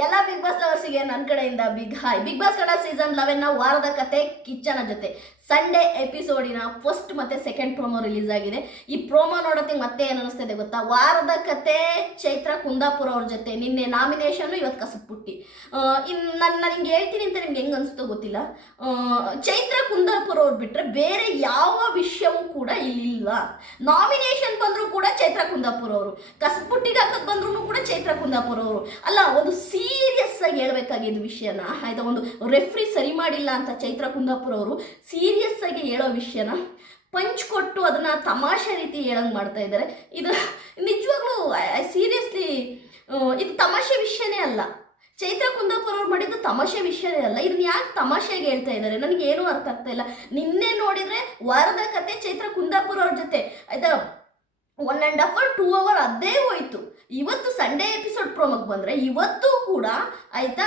ಎಲ್ಲ big boss ಲವರ್ಸಿಗೆ ನನ್ನ ಕಡೆಯಿಂದ big hi big boss Kannada season ಲೆವೆನ್ನ ವಾರದ ಕತೆ ಕಿಚ್ಚನ ಜೊತೆ. ಸಂಡೇ ಎಪಿಸೋಡಿನ ಫಸ್ಟ್ ಮತ್ತೆ ಸೆಕೆಂಡ್ ಪ್ರೋಮೋ ರಿಲೀಸ್ ಆಗಿದೆ. ಈ ಪ್ರೋಮೋ ನೋಡೋದಕ್ಕೆ ಮತ್ತೆ ಏನು ಅನಿಸ್ತಿದೆ ಗೊತ್ತಾ? ವಾರದ ಕತೆ ಚೈತ್ರ ಕುಂದಾಪುರ ಅವ್ರ ಜೊತೆ. ನಿನ್ನೆ ನಾಮಿನೇಷನ್ ಇವತ್ತು ಕಸಪುಟ್ಟಿ ಇನ್ನು ನಾನು ನನಗೆ ಹೇಳ್ತೀನಿ ಅಂತ ನಿಮ್ಗೆ ಹೆಂಗೆ ಅನಿಸ್ತೋ ಗೊತ್ತಿಲ್ಲ. ಚೈತ್ರ ಕುಂದಾಪುರ ಅವ್ರು ಬಿಟ್ಟರೆ ಬೇರೆ ಯಾವ ವಿಷಯವೂ ಕೂಡ ಇಲ್ಲಿಲ್ಲ. ನಾಮಿನೇಷನ್ ಬಂದರೂ ಕೂಡ ಚೈತ್ರ ಕುಂದಾಪುರ ಅವರು. ಕಸಪುಟ್ಟಿಗೆ ಹಾಕಕ್ಕೆ ಬಂದ್ರೂ ಕೂಡ ಚೈತ್ರ ಕುಂದಾಪುರ ಅವರು. ಅಲ್ಲ, ಒಂದು ಸೀರಿಯಸ್ ಆಗಿ ಹೇಳ್ಬೇಕಾಗಿದ್ದ ವಿಷಯನ. ಆಯ್ತಾ, ಒಂದು ರೆಫ್ರಿ ಸರಿ ಮಾಡಿಲ್ಲ ಅಂತ ಚೈತ್ರ ಕುಂದಾಪುರ ಅವರು ಸೀರಿಯಸ್ ಆಗಿ ಹೇಳೋ ವಿಷಯನ. ಪಂಚ್ ಕೊಟ್ಟು ಅದನ್ನ ತಮಾಷೆ ರೀತಿ ಹೇಳಂಗೆ ಮಾಡ್ತಾ ಇದ್ದಾರೆ. ಇದು ನಿಜವಾಗ್ಲೂ ಸೀರಿಯಸ್ಲಿ ಇದು ತಮಾಷೆ ವಿಷಯನೇ ಅಲ್ಲ. ಚೈತ್ರ ಕುಂದಾಪುರ ಅವ್ರು ಮಾಡಿದ್ದು ತಮಾಷೆ ವಿಷಯನೇ ಅಲ್ಲ. ಇದನ್ನ ಯಾಕೆ ತಮಾಷೆಗೆ ಹೇಳ್ತಾ ಇದ್ದಾರೆ? ನನಗೆ ಏನೂ ಅರ್ಥ ಆಗ್ತಾ ಇಲ್ಲ. ನಿನ್ನೆ ನೋಡಿದ್ರೆ ವಾರದ ಕತೆ ಚೈತ್ರ ಕುಂದಾಪುರ ಅವ್ರ ಜೊತೆ. ಆಯ್ತಾ one and half hour two hour ಅದೇ ಹೋಯ್ತು. ಇವತ್ತು ಸಂಡೇ ಎಪಿಸೋಡ್ ಪ್ರೋಮೋಗೆ ಬಂದರೆ ಇವತ್ತು ಕೂಡ ಆಯ್ತಾ?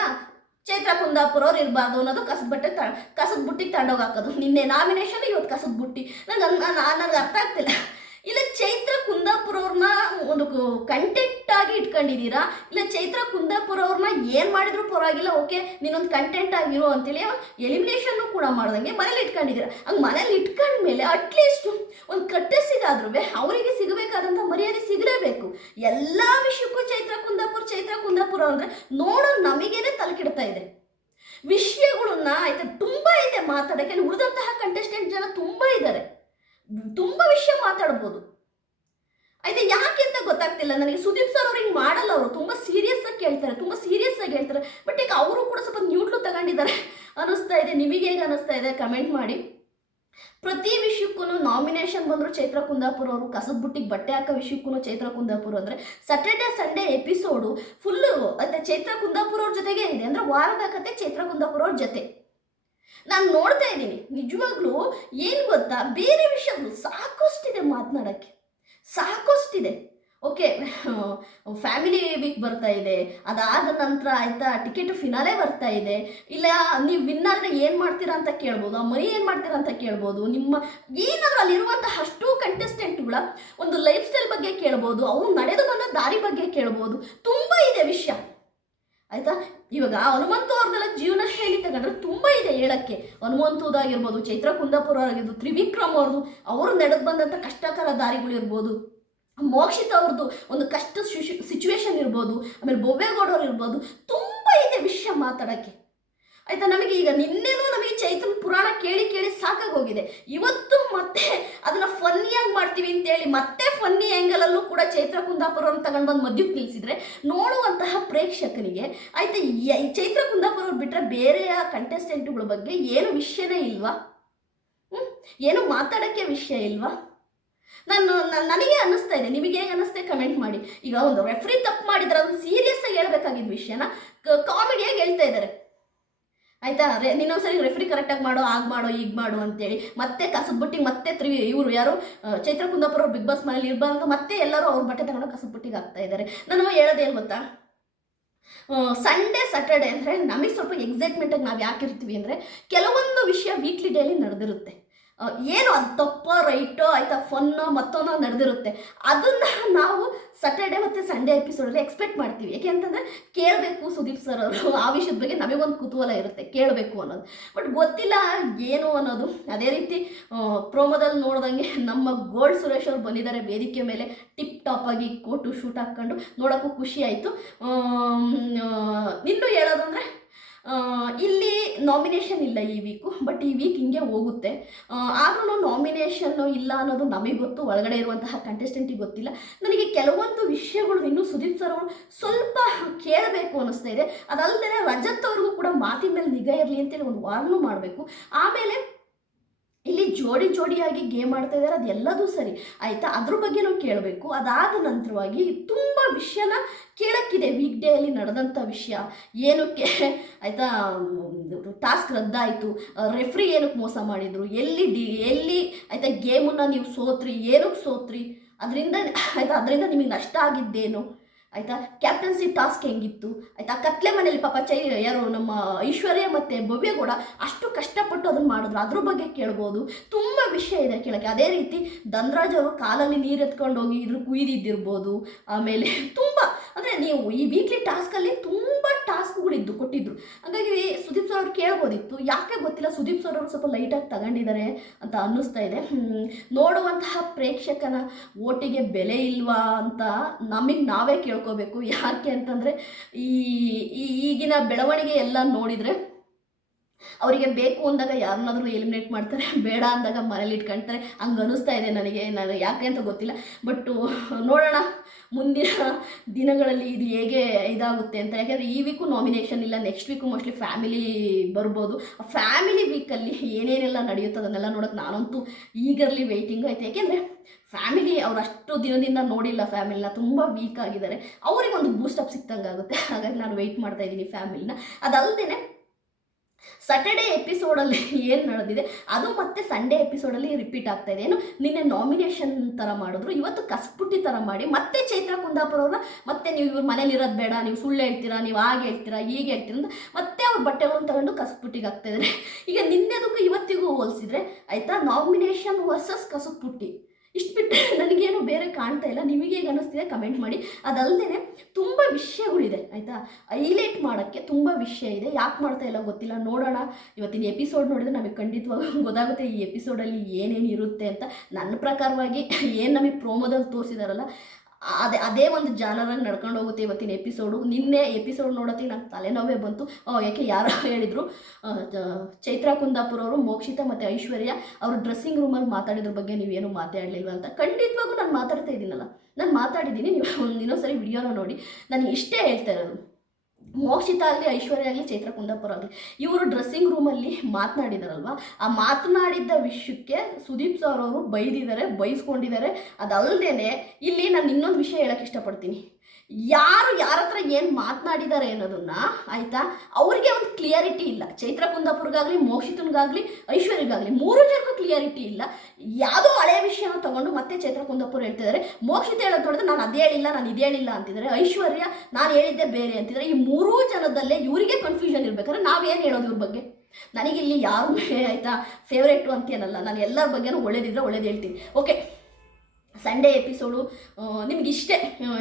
ಚೈತ್ರ ಕುಂದಾಪುರ ಅವ್ರು ಇರಬಾರ್ದು ಅನ್ನೋದು ಕಸದ ಬಟ್ಟೆ ತ, ಕಸದ ಬುಟ್ಟಿಗೆ ತಂಡೋಗಾಕೋದು ನಿನ್ನೆ ನಾಮಿನೇಷನ್ ಇವತ್ತು ಕಸದ ಬುಟ್ಟಿ. ನನಗೆ ನನಗೆ ಅರ್ಥ ಆಗ್ತಿಲ್ಲ. ಇಲ್ಲ ಚೈತ್ರ ಕುಂದಾಪುರ ಅವ್ರನ್ನ ಒಂದು ಕಂಟೆಂಟ್ ಆಗಿ ಇಟ್ಕೊಂಡಿದ್ದೀರಾ? ಇಲ್ಲ ಚೈತ್ರ ಕುಂದಾಪುರ ಅವ್ರನ್ನ ಏನು ಮಾಡಿದ್ರು ಪರವಾಗಿಲ್ಲ, ಓಕೆ, ನೀನೊಂದು ಕಂಟೆಂಟ್ ಆಗಿರೋ ಅಂತೇಳಿ ಎಲಿಮಿನೇಷನ್ ಕೂಡ ಮಾಡ್ದಂಗೆ ಮನೇಲಿ ಇಟ್ಕೊಂಡಿದ್ದೀರಾ. ಹಂಗೆ ಮನೇಲಿ ಇಟ್ಕೊಂಡ್ಮೇಲೆ ಅಟ್ಲೀಸ್ಟ್ ಒಂದು ಕಟ್ಟಸಿಗಾದ್ರೂ ಅವರಿಗೆ ಸಿಗಬೇಕಾದಂಥ ಮರ್ಯಾದೆ ಸಿಗಲೇಬೇಕು. ಎಲ್ಲ ವಿಷಯಕ್ಕೂ ಚೈತ್ರ ಕುಂದಾಪುರ ಚೈತ್ರ ಕುಂದಾಪುರ ಅಂದರೆ ನೋಡೋ ನಮಗೇನೆ ತಲೆಕಿಡ್ತಾ ಇದೆ. ವಿಷಯಗಳನ್ನ ಆಯ್ತಾ ತುಂಬ ಇದೆ ಮಾತಾಡೋಕೆ ಉಳಿದಂತಹ ಕಂಟೆಸ್ಟೆಂಟ್ ಜನ ತುಂಬ ಇದ್ದಾರೆ. ತುಂಬ ವಿಷಯ ಮಾತಾಡ್ಬೋದು. ಆಯ್ತಾ, ಯಾಕೆ ಅಂತ ಗೊತ್ತಾಗ್ತಿಲ್ಲ. ನನಗೆ ಸುದೀಪ್ ಸರ್ ಅವ್ರು ಹಿಂಗೆ ಮಾಡಲ್ಲ ಅವರು. ತುಂಬ ಸೀರಿಯಸ್ ಆಗಿ ಕೇಳ್ತಾರೆ. ತುಂಬ ಸೀರಿಯಸ್ ಆಗಿ ಹೇಳ್ತಾರೆ. ಬಟ್ ಈಗ ಅವರು ಕೂಡ ಸ್ವಲ್ಪ ನ್ಯೂಟ್ಲು ತಗೊಂಡಿದ್ದಾರೆ. ಅನಿಸ್ತಾ ಇದೆ. ನಿಮಗೆ ಹೇಗೆ ಅನಿಸ್ತಾ ಇದೆ? ಕಮೆಂಟ್ ಮಾಡಿ. ಪ್ರತಿ ವಿಷಯಕ್ಕೂ ನಾಮಿನೇಷನ್ ಬಂದರು ಚೈತ್ರ ಕುಂದಾಪುರ ಅವರು. ಕಸದ ಬುಟ್ಟಿಗೆ ಬಟ್ಟೆ ಹಾಕೋ ವಿಷಯಕ್ಕೂ ಚೈತ್ರ ಕುಂದಾಪುರ ಅಂದರೆ ಸ್ಯಾಟರ್ಡೆ ಸಂಡೇ ಎಪಿಸೋಡು ಫುಲ್ಲು ಅಂದರೆ ಚೈತ್ರ ಕುಂದಾಪುರ ಅವ್ರ ಜೊತೆಗೆ ಇದೆ. ಅಂದರೆ ವಾರದ ಕತೆ ಚೈತ್ರ ಕುಂದಾಪುರ ಅವ್ರ ಜೊತೆ. ನಾನು ನೋಡ್ತಾ ಇದ್ದೀನಿ. ನಿಜವಾಗ್ಲೂ ಏನು ಗೊತ್ತಾ? ಬೇರೆ ವಿಷಯಗಳು ಸಾಕಷ್ಟಿದೆ ಮಾತನಾಡೋಕ್ಕೆ. ಸಾಕಷ್ಟಿದೆ. ಓಕೆ ಫ್ಯಾಮಿಲಿ ವೀಕ್ ಬರ್ತಾ ಇದೆ. ಅದಾದ ನಂತರ ಆಯ್ತಾ ಟಿಕೆಟ್ ಫಿನಾಲೆ ಬರ್ತಾ ಇದೆ. ಇಲ್ಲ, ನೀವು ವಿನ್ ಆದರೆ ಏನು ಮಾಡ್ತೀರಾ ಅಂತ ಕೇಳ್ಬೋದು, ಆ ಮನಿ ಏನು ಮಾಡ್ತೀರಾ ಅಂತ ಕೇಳ್ಬೋದು, ನಿಮ್ಮ ಏನಾದರೂ ಅಲ್ಲಿರುವಂತಹ ಅಷ್ಟು ಕಂಟೆಸ್ಟೆಂಟ್ಗಳ ಒಂದು ಲೈಫ್ ಸ್ಟೈಲ್ ಬಗ್ಗೆ ಕೇಳ್ಬೋದು, ಅವ್ರು ನಡೆದು ಬಂದ ದಾರಿ ಬಗ್ಗೆ ಕೇಳ್ಬೋದು, ತುಂಬ ಇದೆ ವಿಷಯ. ಆಯ್ತಾ? ಇವಾಗ ಹನುಮಂತ ಅವ್ರದ್ದೆಲ್ಲ ಜೀವನ ಶೈಲಿ ತಗೊಂಡ್ರೆ ತುಂಬ ಇದೆ ಹೇಳಕ್ಕೆ. ಹನುಮಂತದಾಗಿರ್ಬೋದು ಚೈತ್ರ ಕುಂದಾಪುರ ಆಗಿರ್ಬೋದು, ತ್ರಿವಿಕ್ರಮ್ ಅವ್ರದ್ದು, ಅವರು ನಡೆದು ಬಂದಂಥ ಕಷ್ಟಕರ ದಾರಿಗಳಿರ್ಬೋದು ಮೋಕ್ಷಿತ ಅವ್ರದ್ದು ಒಂದು ಕಷ್ಟ ಸಿಚುವೇಶನ್ ಇರ್ಬೋದು, ಆಮೇಲೆ ಬೊವ್ವೇಗೌಡವ್ರು ಇರ್ಬೋದು, ತುಂಬ ಇದೆ ವಿಷಯ ಮಾತಾಡೋಕ್ಕೆ. ಆಯ್ತಾ? ನಮಗೆ ಈಗ ನಿನ್ನೆನೂ ನಮಗೆ ಚೈತ್ರ ಪುರಾಣ ಕೇಳಿ ಕೇಳಿ ಸಾಕಾಗೋಗಿದೆ. ಇವತ್ತು ಮತ್ತೆ ಅದನ್ನ ಫನ್ನಿಯಾಗಿ ಮಾಡ್ತೀವಿ ಅಂತೇಳಿ ಮತ್ತೆ ಫನ್ನಿ ಆ್ಯಂಗಲಲ್ಲೂ ಕೂಡ ಚೈತ್ರ ಕುಂದಾಪುರವನ್ನು ತಗೊಂಡು ಬಂದು ಮಧ್ಯಕ್ಕೆ ನಿಲ್ಲಿಸಿದ್ರೆ ನೋಡುವಂತಹ ಪ್ರೇಕ್ಷಕನಿಗೆ, ಆಯ್ತು ಚೈತ್ರ ಕುಂದಾಪುರ ಅವ್ರು ಬಿಟ್ಟರೆ ಬೇರೆಯ ಕಂಟೆಸ್ಟೆಂಟ್ಗಳ ಬಗ್ಗೆ ಏನು ವಿಷಯನೇ ಇಲ್ವಾ? ಏನು ಮಾತಾಡೋಕ್ಕೆ ವಿಷಯ ಇಲ್ವಾ? ನಾನು ನನಗೆ ಅನ್ನಿಸ್ತಾ ಇದೆ, ನಿಮಗೆ ಹೇಗೆ ಅನ್ನಿಸ್ತೆ ಕಮೆಂಟ್ ಮಾಡಿ. ಈಗ ಒಂದು ರೆಫ್ರಿ ತಪ್ಪು ಮಾಡಿದ್ರೆ ಅದನ್ನು ಸೀರಿಯಸ್ ಆಗಿ ಹೇಳ್ಬೇಕಾಗಿದ್ದ ವಿಷಯನ ಕಾಮಿಡಿಯಾಗಿ ಹೇಳ್ತಾ ಇದ್ದಾರೆ. ಆಯ್ತಾ? ರೇ ನೀನೊಂದ್ಸರಿ ರೆಫ್ರಿ ಕರೆಕ್ಟಾಗಿ ಮಾಡೋ ಆಗ ಮಾಡೋ ಈಗ ಮಾಡು ಅಂತೇಳಿ. ಮತ್ತೆ ಕಸದ ಬುಟ್ಟಿಗೆ ಮತ್ತೆ ತ್ರಿ ಇವರು ಯಾರು? ಚೈತ್ರ ಕುಂದಾಪುರ ಬಿಗ್ ಬಾಸ್ ಮನೇಲಿ ಇರ್ಬಾರ್ದು ಮತ್ತೆ ಎಲ್ಲರೂ ಅವ್ರ ಬಟ್ಟೆ ತಗೊಂಡು ಕಸಬುಟ್ಟಿಗೆ ಆಗ್ತಾ ಇದ್ದಾರೆ ನಾನು ಹೇಳೋದೇನು ಗೊತ್ತಾ? ಸಂಡೇ ಸ್ಯಾಟರ್ಡೆ ಅಂದರೆ ನಮಗೆ ಸ್ವಲ್ಪ ಎಕ್ಸೈಟ್ಮೆಂಟಾಗಿ ನಾವು ಯಾಕೆ ಇರ್ತೀವಿ ಅಂದರೆ ಕೆಲವೊಂದು ವಿಷಯ ವೀಕ್ಲಿ ಡೇಲಿ ನಡೆದಿರುತ್ತೆ. ಏನು ಅದು ತಪ್ಪೋ, ರೈಟೋ, ಆಯಿತಾ, ಫನ್ನೋ ಮತ್ತೊಂದೋ ನಡೆದಿರುತ್ತೆ. ಅದನ್ನು ನಾವು ಸ್ಯಾಟರ್ಡೆ ಮತ್ತು ಸಂಡೇ ಎಪಿಸೋಡಲ್ಲಿ ಎಕ್ಸ್ಪೆಕ್ಟ್ ಮಾಡ್ತೀವಿ. ಯಾಕೆ ಅಂತಂದರೆ ಕೇಳಬೇಕು ಸುದೀಪ್ ಸರ್ ಅವರು. ಆ ವಿಷಯದ ಬಗ್ಗೆ ನಮಗೊಂದು ಕುತೂಹಲ ಇರುತ್ತೆ. ಕೇಳಬೇಕು ಅನ್ನೋದು. ಬಟ್ ಗೊತ್ತಿಲ್ಲ ಏನು ಅನ್ನೋದು. ಅದೇ ರೀತಿ ಪ್ರೋಮೋದಲ್ಲಿ ನೋಡ್ದಂಗೆ ನಮ್ಮ ಗೋಲ್ಡ್ ಸುರೇಶ್ ಅವರು ಬಂದಿದ್ದಾರೆ ವೇದಿಕೆ ಮೇಲೆ. ಟಿಪ್ ಟಾಪ್ ಆಗಿ ಕೋಟು ಶೂಟ್ ಹಾಕ್ಕೊಂಡು ನೋಡೋಕ್ಕೂ ಖುಷಿ ಆಯಿತು. ಇನ್ನೂ ಹೇಳೋದಂದರೆ ಇಲ್ಲಿ ನಾಮಿನೇಷನ್ ಇಲ್ಲ ಈ ವೀಕು ಬಟ್ ಈ ವೀಕ್ ಹಿಂಗೆ ಹೋಗುತ್ತೆ. ಆದ್ರೂ ನಾಮಿನೇಷನ್ನು ಇಲ್ಲ ಅನ್ನೋದು ನಮಗೆ ಗೊತ್ತು, ಒಳಗಡೆ ಇರುವಂತಹ ಕಂಟೆಸ್ಟೆಂಟಿಗೆ ಗೊತ್ತಿಲ್ಲ. ನನಗೆ ಕೆಲವೊಂದು ವಿಷಯಗಳು ಇನ್ನೂ ಸುದೀಪ್ ಸರ್ ಅವರು ಸ್ವಲ್ಪ ಕೇಳಬೇಕು ಅನ್ನಿಸ್ತಾ ಇದೆ. ಅದಲ್ಲದೆ ರಜತ್ ಅವ್ರಿಗೂ ಕೂಡ ಮಾತಿನ ಮೇಲೆ ನಿಗಾ ಇರಲಿ ಅಂತೇಳಿ ಒಂದು ವಾರ್ನು ಮಾಡಬೇಕು. ಆಮೇಲೆ ಇಲ್ಲಿ ಜೋಡಿ ಜೋಡಿಯಾಗಿ ಗೇಮ್ ಆಡ್ತಾ ಇದ್ದಾರೆ ಅದೆಲ್ಲದೂ ಸರಿ. ಆಯಿತಾ? ಅದ್ರ ಬಗ್ಗೆ ನಾವು ಕೇಳಬೇಕು. ಅದಾದ ನಂತರವಾಗಿ ತುಂಬ ವಿಷಯನ ಕೇಳಕ್ಕಿದೆ ವೀಕ್ ಡೇಯಲ್ಲಿ ನಡೆದಂಥ ವಿಷಯ. ಏನಕ್ಕೆ? ಆಯಿತಾ ಟಾಸ್ಕ್ ರದ್ದಾಯಿತು. ರೆಫ್ರಿ ಏನಕ್ಕೆ ಮೋಸ ಮಾಡಿದರು? ಎಲ್ಲಿ ಡಿ, ಎಲ್ಲಿ, ಆಯಿತಾ ಗೇಮನ್ನು ನೀವು ಸೋತ್ರಿ, ಏನಕ್ಕೆ ಸೋತ್ರಿ? ಅದರಿಂದ, ಆಯಿತಾ, ಅದರಿಂದ ನಿಮಗೆ ನಷ್ಟ ಆಗಿದ್ದೇನು? ಆಯಿತಾ? ಕ್ಯಾಪ್ಟನ್ಸಿ ಟಾಸ್ಕ್ ಹೆಂಗಿತ್ತು? ಆಯಿತಾ? ಕತ್ಲೆ ಮನೆಯಲ್ಲಿ ಪಾಪ ಚೈ ಯಾರು ನಮ್ಮ ಐಶ್ವರ್ಯ ಮತ್ತು ಕೂಡ ಅಷ್ಟು ಕಷ್ಟಪಟ್ಟು ಅದನ್ನು ಮಾಡಿದ್ರು. ಅದ್ರ ಬಗ್ಗೆ ಕೇಳ್ಬೋದು. ತುಂಬ ವಿಷಯ ಇದೆ ಕೇಳೋಕ್ಕೆ ಅದೇ ರೀತಿ ಧನ್ರಾಜ್ ಅವರು ಕಾಲಲ್ಲಿ ನೀರು ಎತ್ಕೊಂಡು ಹೋಗಿ ಇದ್ರ, ಕುಯ್ದಿದ್ದಿರ್ಬೋದು. ಆಮೇಲೆ ತುಂಬ, ಅಂದರೆ ನೀವು ಈ ವೀಕ್ಲಿ ಟಾಸ್ಕಲ್ಲಿ ತುಂಬ ಟಾಸ್ಕ್ಗಳಿದ್ದು ಕೊಟ್ಟಿದ್ರು. ಹಾಗಾಗಿ ಸುದೀಪ್ ಸರ್ ಅವ್ರು ಕೇಳ್ಬೋದಿತ್ತು, ಯಾಕೆ ಗೊತ್ತಿಲ್ಲ ಸುದೀಪ್ ಸರ್ ಅವರು ಸ್ವಲ್ಪ ಲೈಟಾಗಿ ತಗೊಂಡಿದ್ದಾರೆ ಅಂತ ಅನ್ನಿಸ್ತಾ ಇದೆ. ನೋಡುವಂತಹ ಪ್ರೇಕ್ಷಕನ ಓಟಿಗೆ ಬೆಲೆ ಇಲ್ವಾ ಅಂತ ನಮಗೆ ನಾವೇ ಕೇಳ್ಕೋಬೇಕು. ಯಾಕೆ ಅಂತಂದರೆ ಈ- ಈಗಿನ ಬೆಳವಣಿಗೆ ಎಲ್ಲ ನೋಡಿದರೆ ಅವರಿಗೆ ಬೇಕು ಅಂದಾಗ ಯಾರನ್ನಾದರೂ ಎಲಿಮಿನೇಟ್ ಮಾಡ್ತಾರೆ, ಬೇಡ ಅಂದಾಗ ಮನೇಲಿ ಇಟ್ಕೊಳ್ತಾರೆ ಹಂಗೆ ಅನಿಸ್ತಾ ಇದೆ ನನಗೆ, ನಾನು ಯಾಕೆ ಅಂತ ಗೊತ್ತಿಲ್ಲ. ಬಟ್ಟು ನೋಡೋಣ, ಮುಂದಿನ ದಿನಗಳಲ್ಲಿ ಇದು ಹೇಗೆ ಇದಾಗುತ್ತೆ ಅಂತ. ಯಾಕೆಂದರೆ ಈ ವೀಕು ನಾಮಿನೇಷನ್ ಇಲ್ಲ ನೆಕ್ಸ್ಟ್ ವೀಕು ಮೋಸ್ಟ್ಲಿ ಫ್ಯಾಮಿಲಿ ಬರ್ಬೋದು. ಆ ಫ್ಯಾಮಿಲಿ ವೀಕಲ್ಲಿ ಏನೇನೆಲ್ಲ ನಡೆಯುತ್ತೆ ಅದನ್ನೆಲ್ಲ ನೋಡೋಕೆ ನಾನಂತೂ ಈಗರ್ಲಿ ವೆಯ್ಟಿಂಗ್ ಐತೆ ಯಾಕೆಂದರೆ ಫ್ಯಾಮಿಲಿ ಅವ್ರು ಅಷ್ಟು ದಿನದಿಂದ ನೋಡಿಲ್ಲ ಫ್ಯಾಮಿಲಿನ ತುಂಬ ವೀಕ್ ಆಗಿದ್ದಾರೆ. ಅವ್ರಿಗೆ ಒಂದು ಬೂಸ್ಟಪ್ ಸಿಕ್ತಂಗೆ ಆಗುತ್ತೆ ಹಾಗಾಗಿ ನಾನು ವೆಯ್ಟ್ ಮಾಡ್ತಾ ಇದ್ದೀನಿ ಫ್ಯಾಮಿಲಿನ ಅದಲ್ಲದೆ ಸಟರ್ಡೇ ಎಪಿಸೋಡಲ್ಲಿ ಏನು ನಡೆದಿದೆ, ಅದು ಮತ್ತೆ ಸಂಡೇ ಎಪಿಸೋಡಲ್ಲಿ ರಿಪೀಟ್ ಆಗ್ತಾ ಇದೆ. ಏನು, ನಿನ್ನೆ ನಾಮಿನೇಷನ್ ಥರ ಮಾಡಿದ್ರು. ಇವತ್ತು ಕಸ್ಪುಟ್ಟಿ ಥರ ಮಾಡಿ, ಮತ್ತೆ ಚೈತ್ರ ಕುಂದಾಪುರ ಅವ್ರನ್ನ, ಮತ್ತೆ ನೀವು ಇವ್ರ ಮನೇಲಿ ಇರೋದು ಬೇಡ, ನೀವು ಸುಳ್ಳು ಹೇಳ್ತೀರಾ, ನೀವು ಹಾಗೆ ಹೇಳ್ತೀರಾ, ಹೀಗೆ ಹೇಳ್ತೀರಾ ಅಂತ ಮತ್ತೆ ಅವ್ರ ಬಟ್ಟೆಗಳನ್ನು ತಗೊಂಡು ಕಸ್ಪುಟ್ಟಿಗೆ ಆಗ್ತಾ ಇದ್ದಾರೆ ಈಗ ನಿನ್ನೆದಕ್ಕೂ ಇವತ್ತಿಗೂ ಹೋಲಿಸಿದ್ರೆ, ಆಯಿತಾ? ನಾಮಿನೇಷನ್ ವರ್ಸಸ್ ಕಸಪುಟ್ಟಿ ಇಷ್ಟು ಬಿಟ್ಟು ನನಗೇನು ಬೇರೆ ಕಾಣ್ತಾ ಇಲ್ಲ. ನಿಮಗೆ ಹೇಗೆ ಅನ್ನಿಸ್ತಿದೆ ಕಮೆಂಟ್ ಮಾಡಿ. ಅದಲ್ಲದೆ ತುಂಬ ವಿಷಯಗಳಿದೆ, ಆಯಿತಾ? ಹೈಲೈಟ್ ಮಾಡೋಕ್ಕೆ ತುಂಬ ವಿಷಯ ಇದೆ. ಯಾಕೆ ಮಾಡ್ತಾ ಇಲ್ಲ ಗೊತ್ತಿಲ್ಲ. ನೋಡೋಣ. ಇವತ್ತಿನ ಎಪಿಸೋಡ್ ನೋಡಿದ್ರೆ ನಮಗೆ ಖಂಡಿತವಾಗ ಗೊತ್ತಾಗುತ್ತೆ ಈ ಎಪಿಸೋಡಲ್ಲಿ ಏನೇನು ಇರುತ್ತೆ ಅಂತ. ನನ್ನ ಪ್ರಕಾರವಾಗಿ ಏನು ನಮಗೆ ಪ್ರೋಮೋದಲ್ಲಿ ತೋರಿಸಿದಾರಲ್ಲ ಅದೇ ಅದೇ ಒಂದು ಜಾನರಾಗಿ ನಡ್ಕೊಂಡು ಹೋಗುತ್ತೆ ಇವತ್ತಿನ ಎಪಿಸೋಡು. ನಿನ್ನೆ ಎಪಿಸೋಡ್ ನೋಡೋತಿ ನಂಗೆ ತಲೆನೋವೇ ಬಂತು. ಯಾಕೆ ಯಾರೋ ಹೇಳಿದರು ಚೈತ್ರ ಕುಂದಾಪುರ ಅವರು, ಮೋಕ್ಷಿತಾ ಮತ್ತು ಐಶ್ವರ್ಯ, ಅವರು ಡ್ರೆಸ್ಸಿಂಗ್ ರೂಮಲ್ಲಿ ಮಾತಾಡಿದ್ರ ಬಗ್ಗೆ ನೀವೇನು ಮಾತಾಡಲಿಲ್ವ ಅಂತ. ಖಂಡಿತವಾಗೂ ನಾನು ಮಾತಾಡ್ತಾ ಇದ್ದೀನಲ್ಲ ನಾನು ಮಾತಾಡಿದ್ದೀನಿ ನೀವು ಒಂದು ಇನ್ನೊಂದ್ಸರಿ ವಿಡಿಯೋನ ನೋಡಿ. ನಾನು ಇಷ್ಟೇ ಹೇಳ್ತಾ ಇರೋದು. ಮೋಕ್ಷಿತ ಆಗಲಿ ಐಶ್ವರ್ಯ ಆಗಲಿ ಚೈತ್ರ ಕುಂದಾಪುರ ಆಗಲಿ ಇವರು ಡ್ರೆಸ್ಸಿಂಗ್ ರೂಮಲ್ಲಿ ಮಾತನಾಡಿದಾರಲ್ವ? ಆ ಮಾತನಾಡಿದ್ದ ವಿಷಯಕ್ಕೆ ಸುದೀಪ್ ಸರ್ ಅವರು ಬೈದಿದ್ದಾರೆ ಬೈಸ್ಕೊಂಡಿದ್ದಾರೆ ಅದಲ್ಲದೆ ಇಲ್ಲಿ ನಾನು ಇನ್ನೊಂದು ವಿಷಯ ಹೇಳಕ್ಕೆ ಇಷ್ಟಪಡ್ತೀನಿ. ಯಾರು ಯಾರ ಹತ್ರ ಏನು ಮಾತನಾಡಿದ್ದಾರೆ ಅನ್ನೋದನ್ನ ಆಯಿತಾ? ಅವ್ರಿಗೆ ಒಂದು ಕ್ಲಿಯರಿಟಿ ಇಲ್ಲ. ಚೈತ್ರ ಕುಂದಾಪುರ್ಗಾಗಲಿ, ಮೋಕ್ಷಿತನ್ಗಾಗಲಿ, ಐಶ್ವರ್ಯಗಾಗಲಿ, ಮೂರು ಜನಕ್ಕೂ ಕ್ಲಿಯರಿಟಿ ಇಲ್ಲ. ಯಾವುದೋ ಹಳೆಯ ವಿಷಯನ ತಗೊಂಡು ಮತ್ತೆ ಚೈತ್ರ ಕುಂದಾಪುರ್ ಹೇಳ್ತಿದ್ದಾರೆ. ಮೋಕ್ಷಿತ ಹೇಳೋದು ನೋಡಿದ್ರೆ ನಾನು ಅದೇ ಹೇಳಿಲ್ಲ, ನಾನು ಇದೇ ಹೇಳಿಲ್ಲ ಅಂತಿದ್ದಾರೆ. ಐಶ್ವರ್ಯ, ನಾನು ಹೇಳಿದ್ದೆ ಬೇರೆ ಅಂತಿದ್ದಾರೆ. ಈ ಮೂರೂ ಜನದಲ್ಲೇ ಇವರಿಗೆ ಕನ್ಫ್ಯೂಷನ್ ಇರ್ಬೇಕಾದ್ರೆ ನಾವೇನು ಹೇಳೋದು ಇವ್ರ ಬಗ್ಗೆ? ನನಗಿಲ್ಲಿ ಯಾರು ಆಯಿತಾ? ಫೇವ್ರೇಟು ಅಂತೇನಲ್ಲ ನಾನು ಎಲ್ಲರ ಬಗ್ಗೆನೂ ಒಳ್ಳೇದಿದ್ರೆ ಒಳ್ಳೇದು ಹೇಳ್ತೀನಿ. ಓಕೆ ಸಂಡೇ ಎಪಿಸೋಡು ನಿಮ್ಗೆ ಇಷ್ಟೇ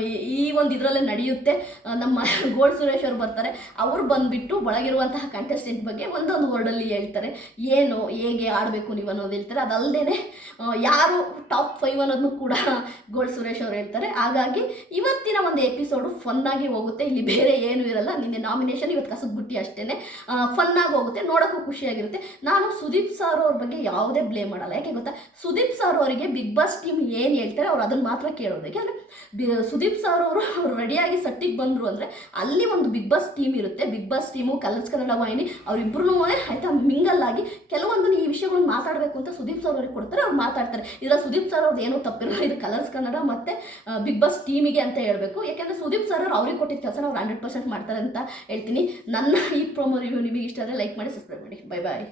ಈ- ಈ ಒಂದು ಇದರಲ್ಲೇ ನಡೆಯುತ್ತೆ. ನಮ್ಮ ಗೋಲ್ಡ್ ಸುರೇಶ್ ಅವರು ಬರ್ತಾರೆ. ಅವರು ಬಂದುಬಿಟ್ಟು ಒಳಗಿರುವಂತಹ ಕಂಟೆಸ್ಟೆಂಟ್ ಬಗ್ಗೆ ಒಂದೊಂದು ವರ್ಡಲ್ಲಿ ಹೇಳ್ತಾರೆ. ಏನು, ಹೇಗೆ ಆಡಬೇಕು ನೀವು ಅನ್ನೋದು ಹೇಳ್ತಾರೆ. ಅದಲ್ಲದೆ ಯಾರು ಟಾಪ್ ಫೈವ್ ಅನ್ನೋದನ್ನು ಕೂಡ ಗೋಲ್ಡ್ ಸುರೇಶ್ ಅವರು ಹೇಳ್ತಾರೆ. ಹಾಗಾಗಿ ಇವತ್ತಿನ ಒಂದು ಎಪಿಸೋಡು ಫನ್ನಾಗಿ ಹೋಗುತ್ತೆ. ಇಲ್ಲಿ ಬೇರೆ ಏನೂ ಇರಲ್ಲ. ನಿನ್ನೆ ನಾಮಿನೇಷನ್ ಇವತ್ತು ಕಸದ ಬುಟ್ಟಿ ಅಷ್ಟೇ ಫನ್ನಾಗಿ ಹೋಗುತ್ತೆ. ನೋಡೋಕ್ಕೂ ಖುಷಿಯಾಗಿರುತ್ತೆ. ನಾನು ಸುದೀಪ್ ಸಾರ್ ಅವ್ರ ಬಗ್ಗೆ ಯಾವುದೇ ಬ್ಲೇಮ್ ಮಾಡಲ್ಲ. ಯಾಕೆ ಗೊತ್ತಾ? ಸುದೀಪ್ ಸಾರ್ ಅವರಿಗೆ ಬಿಗ್ ಬಾಸ್ ಟೀಮ್ ಏನು ಹೇಳ್ತಾರೆ, ಅವ್ರು ಅದನ್ನು ಮಾತ್ರ ಕೇಳೋದು. ಯಾಕೆಂದರೆ ಸುದೀಪ್ ಸರ್ ಅವರು ರೆಡಿಯಾಗಿ ಸಟ್ಟಿಗೆ ಬಂದರು ಅಂದರೆ, ಅಲ್ಲಿ ಒಂದು ಬಿಗ್ ಬಾಸ್ ಟೀಮ್ ಇರುತ್ತೆ. Big boss team Colors Kannada ವಾಹಿನಿ ಅವರಿಬ್ಬರೂ ಆಯಿತಾ ಮಿಂಗಲ್ ಆಗಿ ಕೆಲವೊಂದನ್ನು ಈ ವಿಷಯಗಳನ್ನ ಮಾತಾಡಬೇಕು ಅಂತ ಸುದೀಪ್ ಸರ್ ಅವ್ರಿಗೆ ಕೊಡ್ತಾರೆ, ಅವ್ರು ಮಾತಾಡ್ತಾರೆ. ಇದರ ಸುದೀಪ್ ಸರ್ ಅವ್ರದ್ದು ಏನೂ ತಪ್ಪಿರಲ್ಲ ಇದು ಕಲರ್ಸ್ ಕನ್ನಡ ಮತ್ತು ಬಿಗ್ ಬಾಸ್ ಟೀಮಿಗೆ ಅಂತ ಹೇಳಬೇಕು. ಯಾಕೆಂದರೆ ಸುದೀಪ್ ಸರ್ ಅವ್ರು ಅವ್ರಿಗೆ ಕೊಟ್ಟಿದ್ದ ಕೆಲಸ ಅವ್ರು ಹಂಡ್ರೆಡ್ ಪರ್ಸೆಂಟ್ ಮಾಡ್ತಾರೆ ಅಂತ ಹೇಳ್ತೀನಿ. ನನ್ನ ಈ ಪ್ರೋಮೋ ರಿವ್ಯೂ ನಿಮಗೆ ಇಷ್ಟ ಆದರೆ ಲೈಕ್ ಮಾಡಿ ಸಬ್ಸ್ಕ್ರೈಬ್ ಮಾಡಿ. Bye bye